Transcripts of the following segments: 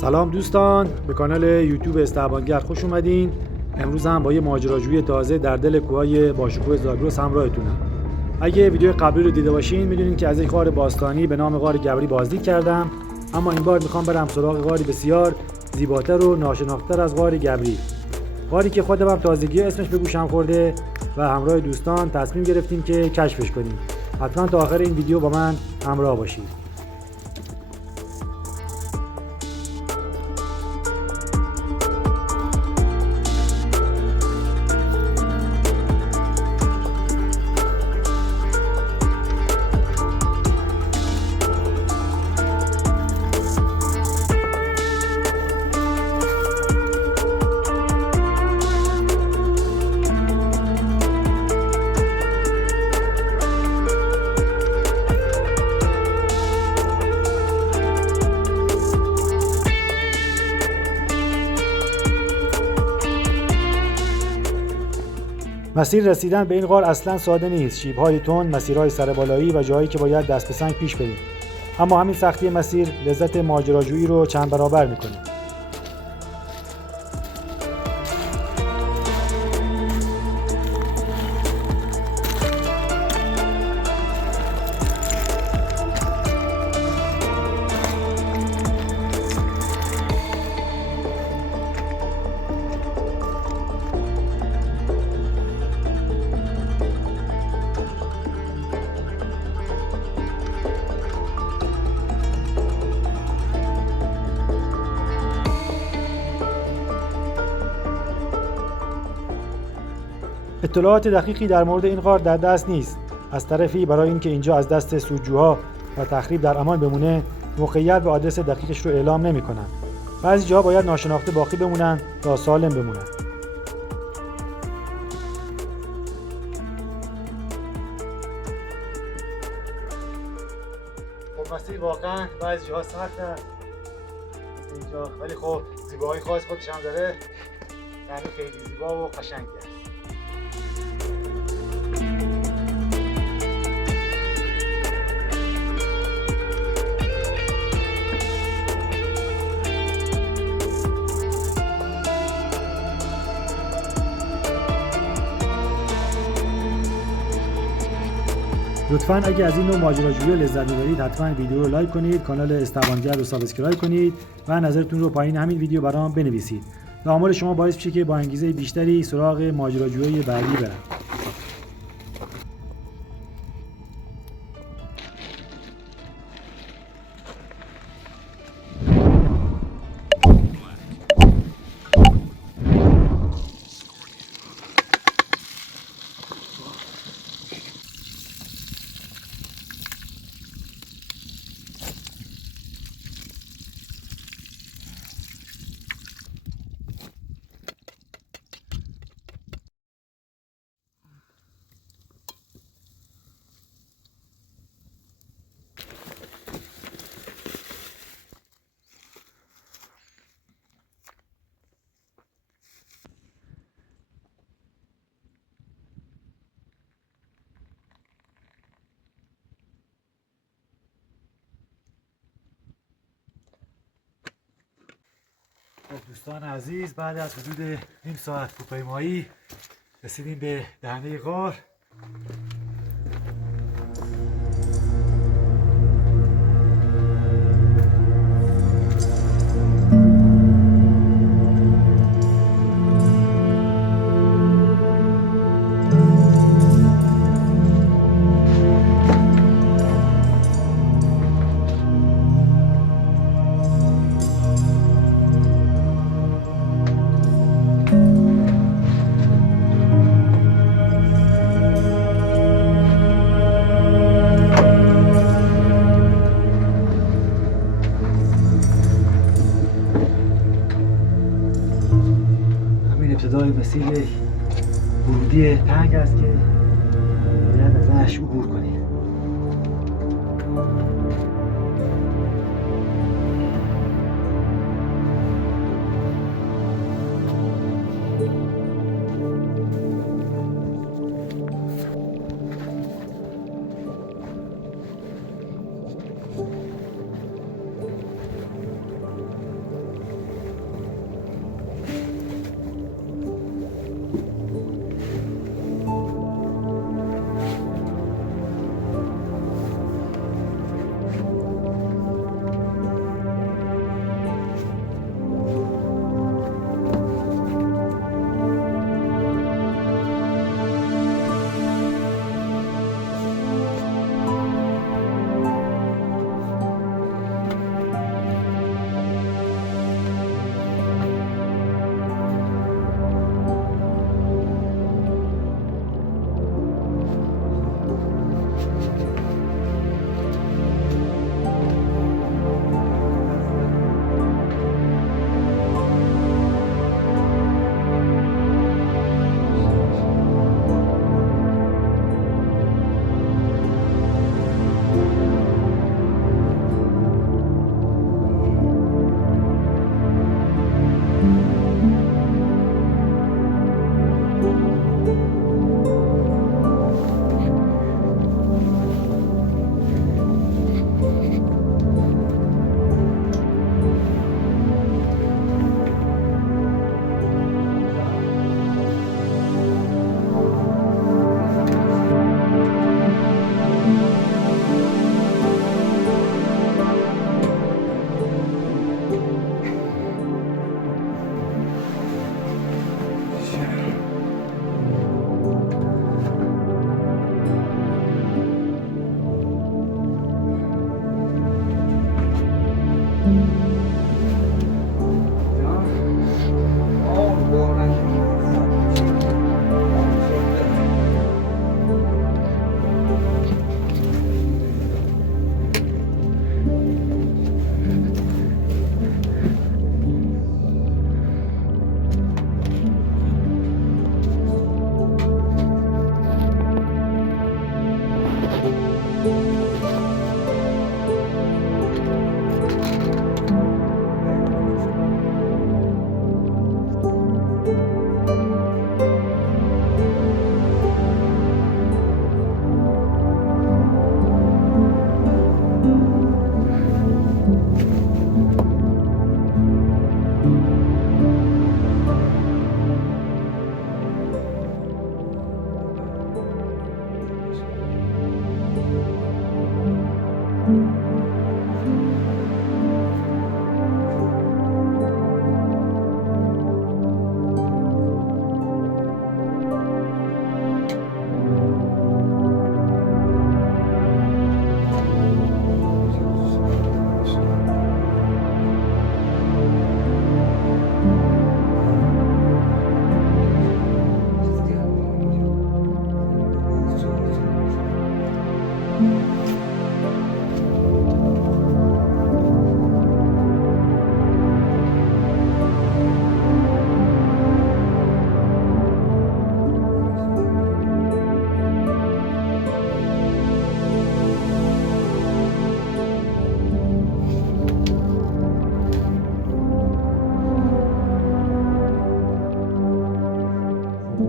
سلام دوستان، به کانال یوتیوب استعبانگر خوش اومدین. امروز هم با یه ماجراجویی تازه در دل کوههای باشکوه زاگرس همراهتونم. اگه ویدیو قبلی رو دیده باشین میدونین که از یک غار باستانی به نام غار گبری بازدید کردم، اما این بار میخوام برم سراغ غاری بسیار زیباتر و ناشناخته‌تر از غار گبری. غاری که خودم هم تازگی اسمش به گوشم خورده و همراه دوستان تصمیم گرفتیم که کشفش کنیم. حتما تا آخر این ویدیو با من همراه باشید. مسیر رسیدن به این غار اصلا ساده نیست. شیب‌های تند، مسیرهای سربالایی و جایی که باید دست به سنگ پیش بریم. اما همین سختی مسیر لذت ماجراجویی رو چند برابر میکنه. اطلاعات دقیقی در مورد این غار در دست نیست. از طرفی برای اینکه اینجا از دست سودجوها و تخریب در امان بمونه، موقعیت و آدرس دقیقش رو اعلام نمی‌کنن. بعضی جاها باید ناشناخته باقی بمونن تا سالم بمونن. خب مسیر واقعا بعضی جاها سخت است. اینجا ولی خب زیبایی خاص خودش هم داره. یعنی خیلی زیبا و قشنگه. لطفاً اگه از این نوع ماجراجویی لذت می‌برید حتما ویدیو رو لایک کنید، کانال استعبانگر رو سابسکرایب کنید و نظرتون رو پایین همین ویدیو برام بنویسید. تا آمار شما باعث میشه که با انگیزه بیشتری سراغ ماجراجویی بعدی برم. دوستان عزیز، بعد از حدود نیم ساعت کوهپیمایی رسیدیم به دهنه غار. ابتدای مسیر ورودی تنگ است که باید ازش عبور کنیم.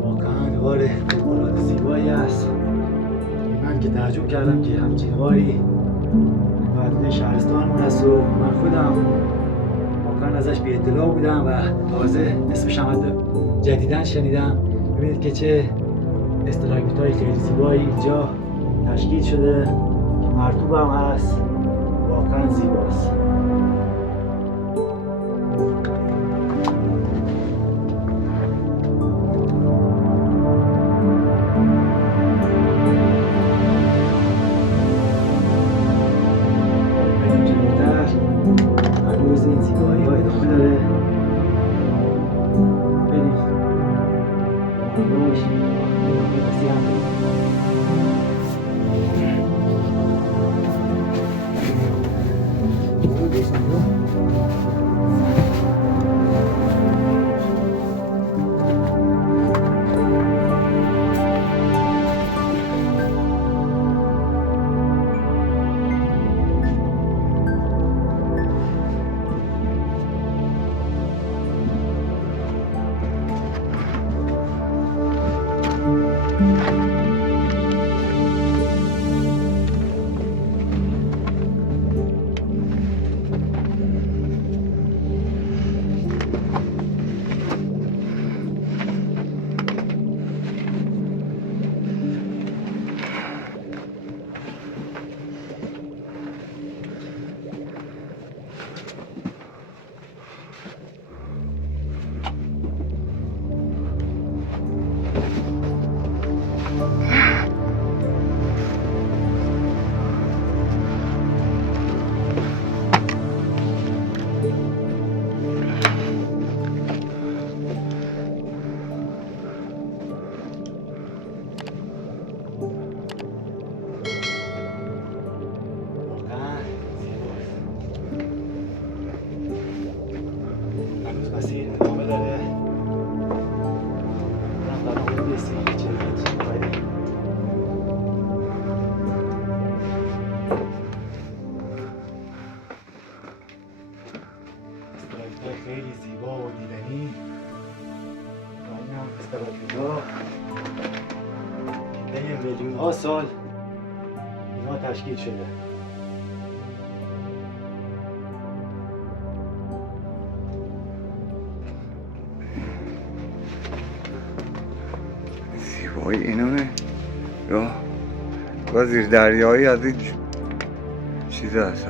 واقعا غار فوق‌العاده زیبایی است. من که تعجب کردم که همچین غاری این وادی شهرستانمون هست و من خودم واقعا ازش بی اطلاع بودم و تازه اسمش هم جدیداً شنیدم. ببینید که چه استالاگمیت‌های خیلی زیبایی اینجا تشکیل شده که مرطوب هم هست. واقعا زیباست. هنوز این زیبایی ها ادامه داره. بریم روش بسیار مسیر ادامه داره. من دارم حدود 30-40 متر پایین. استراکتور خیلی زیبا و دیدنی. و این هم استراکتورها که طی میلیون ها سال اینا تشکیل شده. زیبایی اینمه یا زیر دریایی از این چیز هست.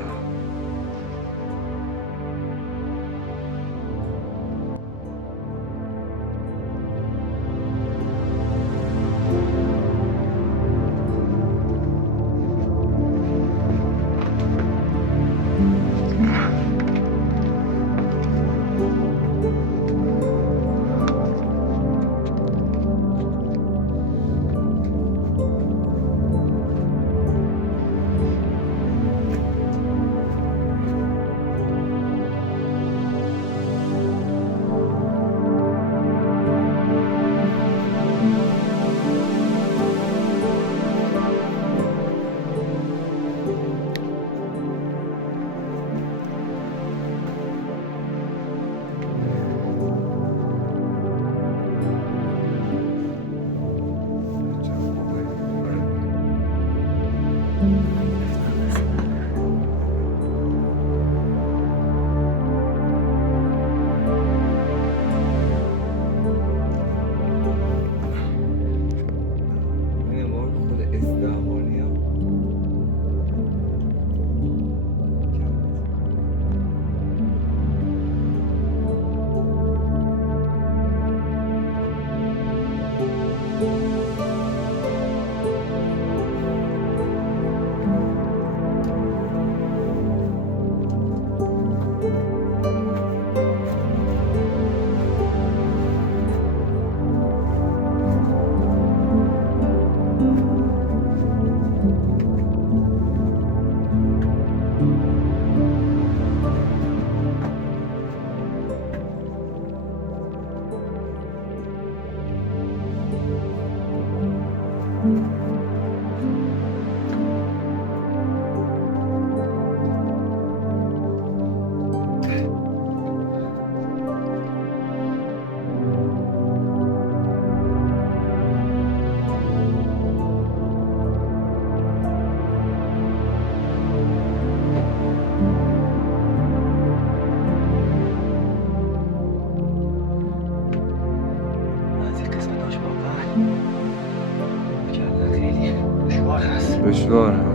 دشواره.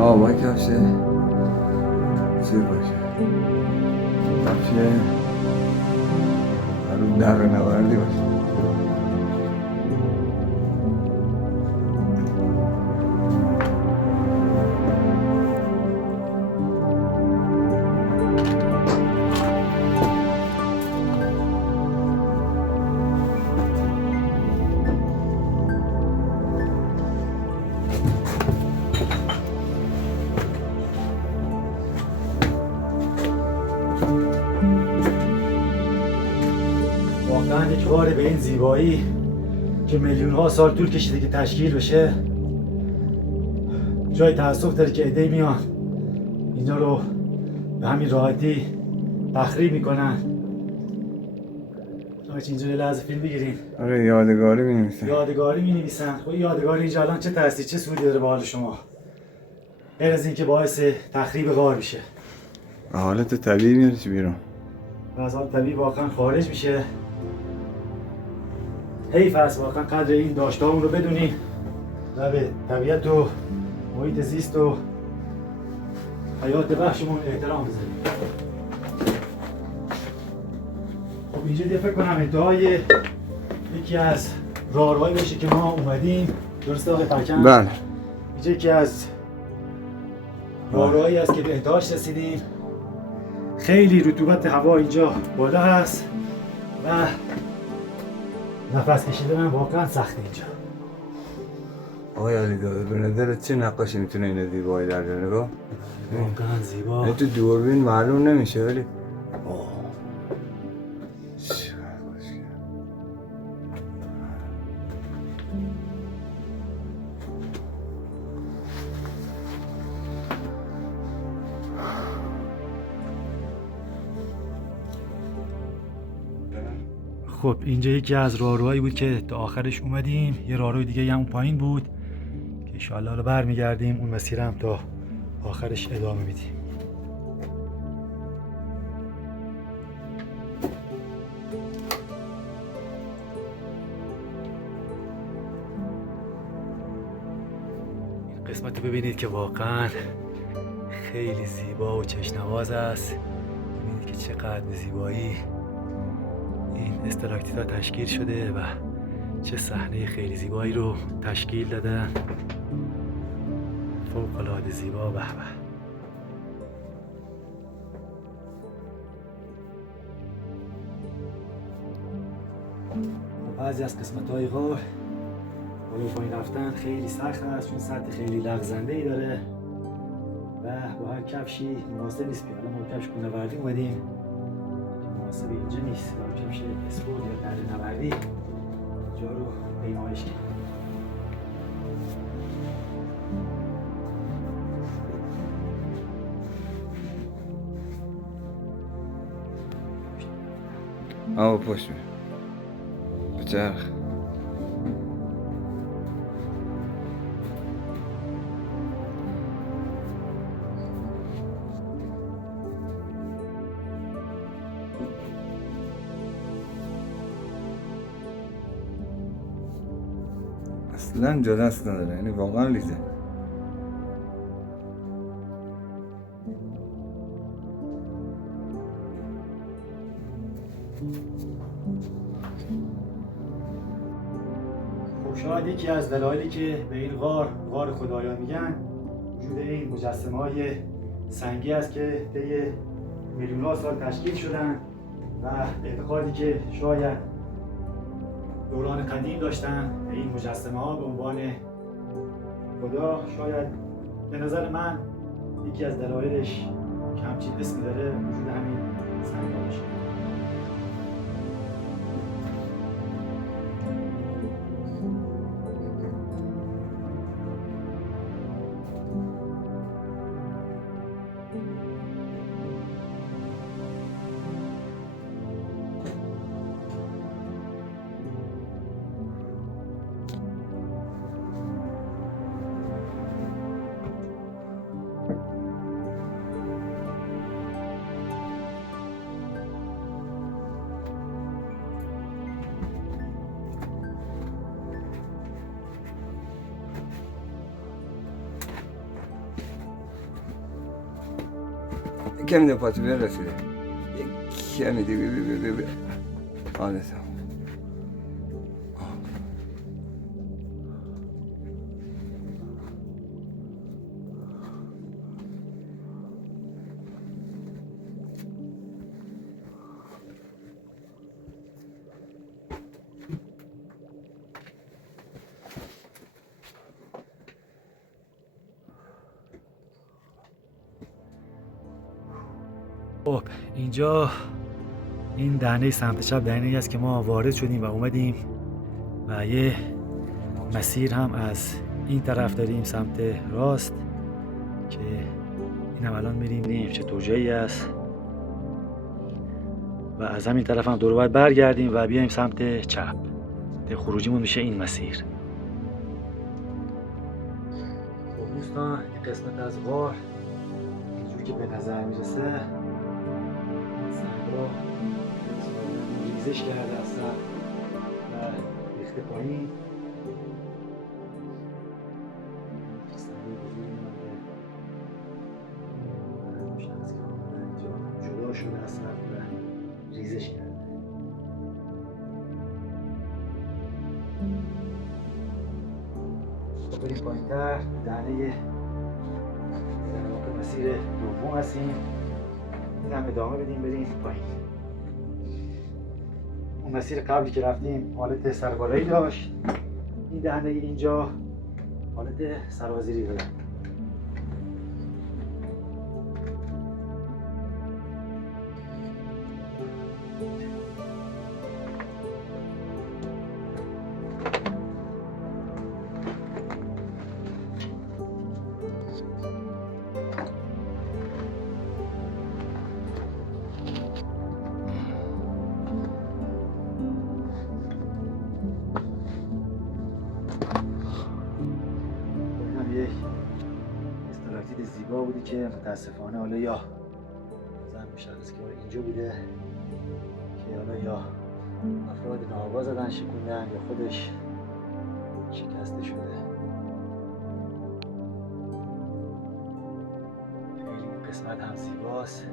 آبا کفشه چی باشه کفشه رو در نوردی باشه. واقعا یک غار به این زیبایی که میلیون ها سال طول کشیده که تشکیل بشه جای تأسف داره که عده‌ای میان اینا رو به همین راحتی تخریب میکنن. آقا اینجا یه لحظه فیلم بگیرین. آره یادگاری می‌نویسن. یادگاری می‌نویسن. خب یادگاری اینجا الان چه تأثیر چه سودی داره به حال شما؟ غیر از اینکه باعث تخریب غار میشه. به حالت طبیعی میاره چی بیرون. و از حال طبیعی واقعا خارج میشه. حیف است واقعا قدر این داشته‌هامون رو بدونیم و به طبیعت و محیط زیست و حیات وحشمون احترام بذاریم. خب اینجا دیگه فکر کنم انتهای یکی از راهروهایی باشه که ما اومدیم. درسته آقای پرکن؟ بله. اینجا یکی از راهروهایی است که به انتهاش رسیدیم. خیلی رطوبت هوا اینجا بالا هست و نفس کشیدن واقعا سخته اینجا. آقای علی داده به نظرت چه نقاشی میتونه این زیبایی در جا نگاه؟ واقعا زیبا. این تو دوربین معلوم نمیشه ولی خب اینجا یکی از راهروهایی بود که تا آخرش اومدیم. یه راهروی دیگه هم اون پایین بود که ان شاء الله حالا برمیگردیم اون مسیر هم تا آخرش ادامه میدیم. این قسمت رو ببینید که واقعا خیلی زیبا و چشم‌نواز است. ببینید که چقدر به زیبایی این استراکتیتا تشکیل شده و چه صحنه خیلی زیبایی رو تشکیل دادن. فوق العاده زیبا. به به. بعضی از قسمت‌های غار بالا و پایین رفتن خیلی سخت است چون سطح خیلی لغزنده ای داره و با هر کفشی مناسب نیست. حالا ما کفش کوهنوردی اومدیم مناسب اینجا نیست. با کفش اسپورت یا دره نوردی جا رو پیمایش کنیم. اما پشت بچرخ. اصلا جا دست نداره یعنی واقعا لیزه. شاید یکی از دلایلی که به این غار خدایان میگن وجود این مجسمه های سنگی است که طی میلیون‌ها سال تشکیل شدن و اعتقادی که شاید دوران قدیم داشتن به این مجسمه ها به عنوان خدا، شاید به نظر من یکی از دلایلش که همچین اسمی داره وجود همین سنگ ها باشه. کمی دو پاتو بیان رسیده. کمی دیگه آنسا. خب اینجا این دهنه سمت چپ دهنه‌ای است که ما وارد شدیم و اومدیم و یه مسیر هم از این طرف داریم سمت راست که این هم الان میریم چه توجهی است و از همین طرف هم دور باید برگردیم و بیایم سمت چپ. خروجیمون میشه این مسیر. خب دوستان این قسمت از غار اینجور که به نظر میرسه سنگا ریزش کرده از سر و ریخته پایین. جدا شده از سر و ریزش کرده. خب بریم پایین تر. دهنه در واقع مسیر دوم هستیم. این هم ادامه بدیم بریم پایین. اون مسیر قبلی که رفتیم حالت سربالایی داشت، این دهنه اینجا حالت سرازیری داره. استراکتید زیبا بودی که متاسفانه حالا یا بازم مشخص که اینجا بوده که حالا یا افراد ناآگاه زدن شکوندن یا خودش شکسته شده. خیلی این قسمت هم زیباست.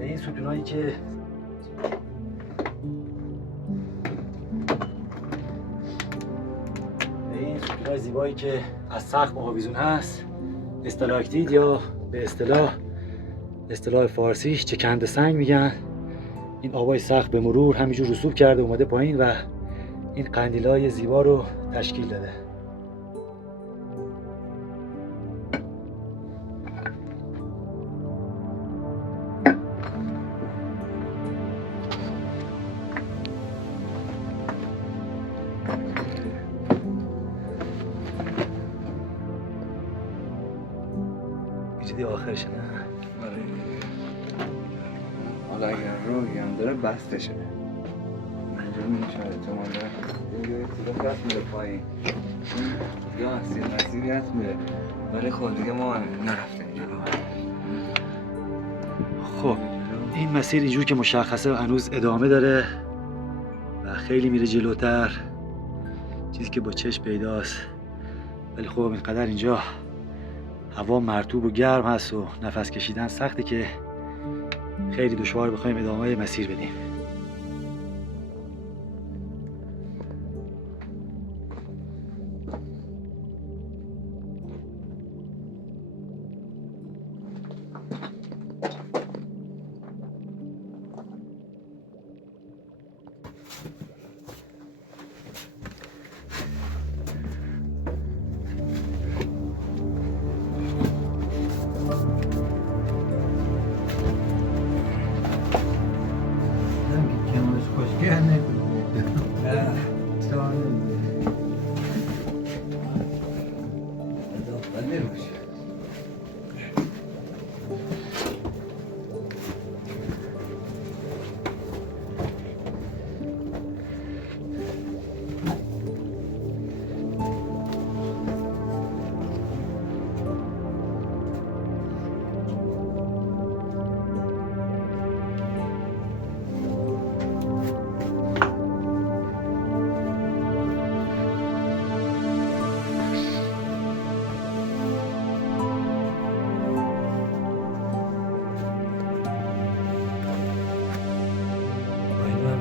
این ستونایی که ستونای زیبایی که از سقف آویزون هست استالاکتید یا به اصطلاح فارسیش چکند سنگ میگن. این آبای سقف به مرور همینجور رسوب کرده اومده پایین و این قندیلای زیبا رو تشکیل داده. دیدی آخرش نه؟ آره. حالا اگر روی هم داره بسته شده. اینجا میشه احتمال داره یه سیلک هست میره پایین یا مسیری هست میره، ولی خب دیگه ما نرفتیم جلو. خب این مسیر اینجور که مشخصه هنوز ادامه داره و خیلی میره جلوتر، چیزی که با چشم پیداست. ولی خب اینقدر اینجا هوا مرطوب و گرم هست و نفس کشیدن سخته که خیلی دشوار بخوایم ادامه مسیر بدیم.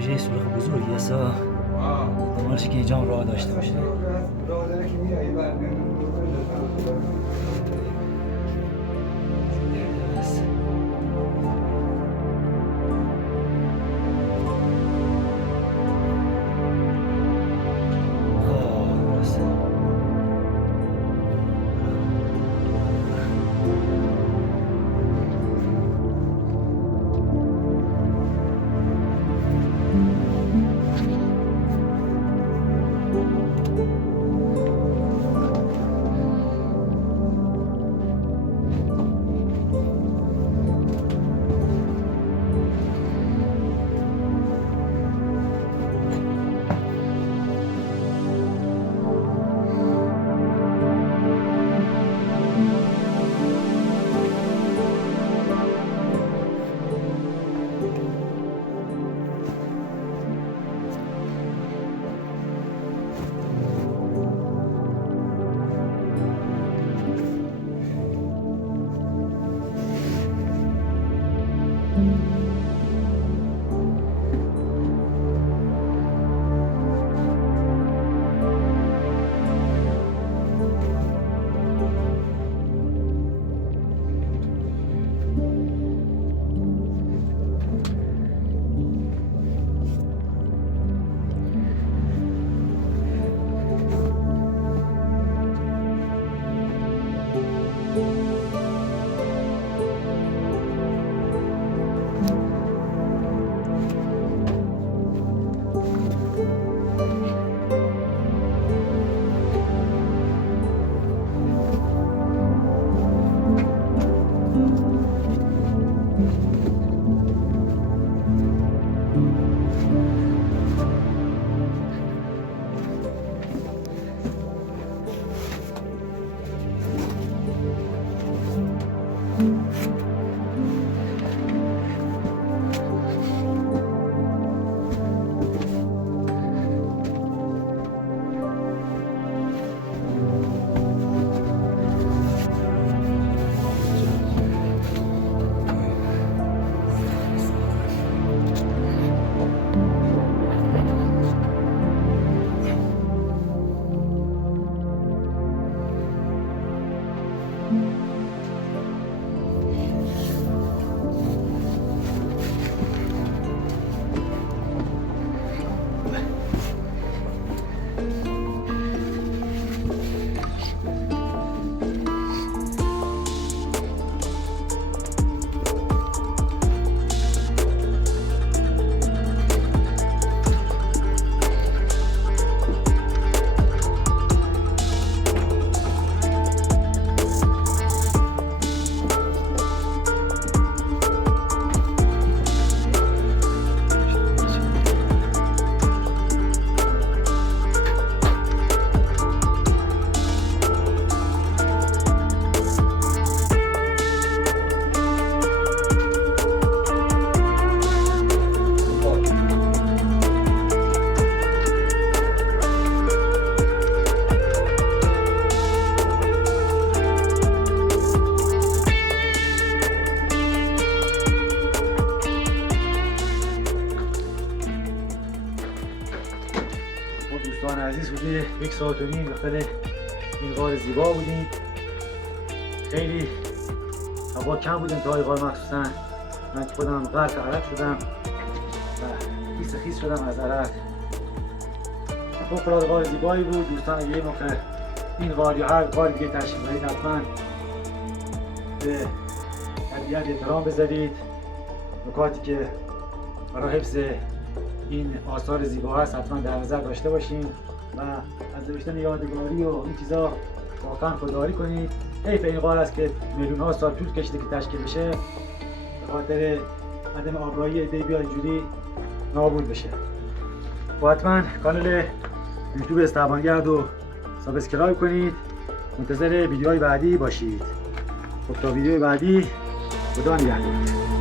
یه سوراخ بزرگی هست دنبالشه که اینجا هم راه داشته باشه. عزیز بوده 1 ساعت و نیم داخل این غار زیبا بودیم. خیلی هوا کم بود انتهای غار، مخصوصا من خودم غرق عرق شدم و خیس خیس شدم از عرق. فوق‌العاده غار زیبایی بود. دوستان اگه یه موقع این غار یا هر غار دیگه تشریف دارید حتما به طبیعت احترام بذارید. نکاتی که برای حفظ این آثار زیبا هست حتما در نظر داشته باشین و از نوشتن یادگاری و این چیزا واقعا خودداری کنید. حیف این غار است که میلیون ها سال طول کشیده که تشکیل بشه، به خاطر عدم آگاهی عده‌ای بیاد اینجوری نابود بشه. و حتما کانال یوتیوب استعبانگرد رو سابسکرایب کنید. منتظر ویدیوهای بعدی باشید. خب تا ویدیوی بعدی، خدا نگهدار.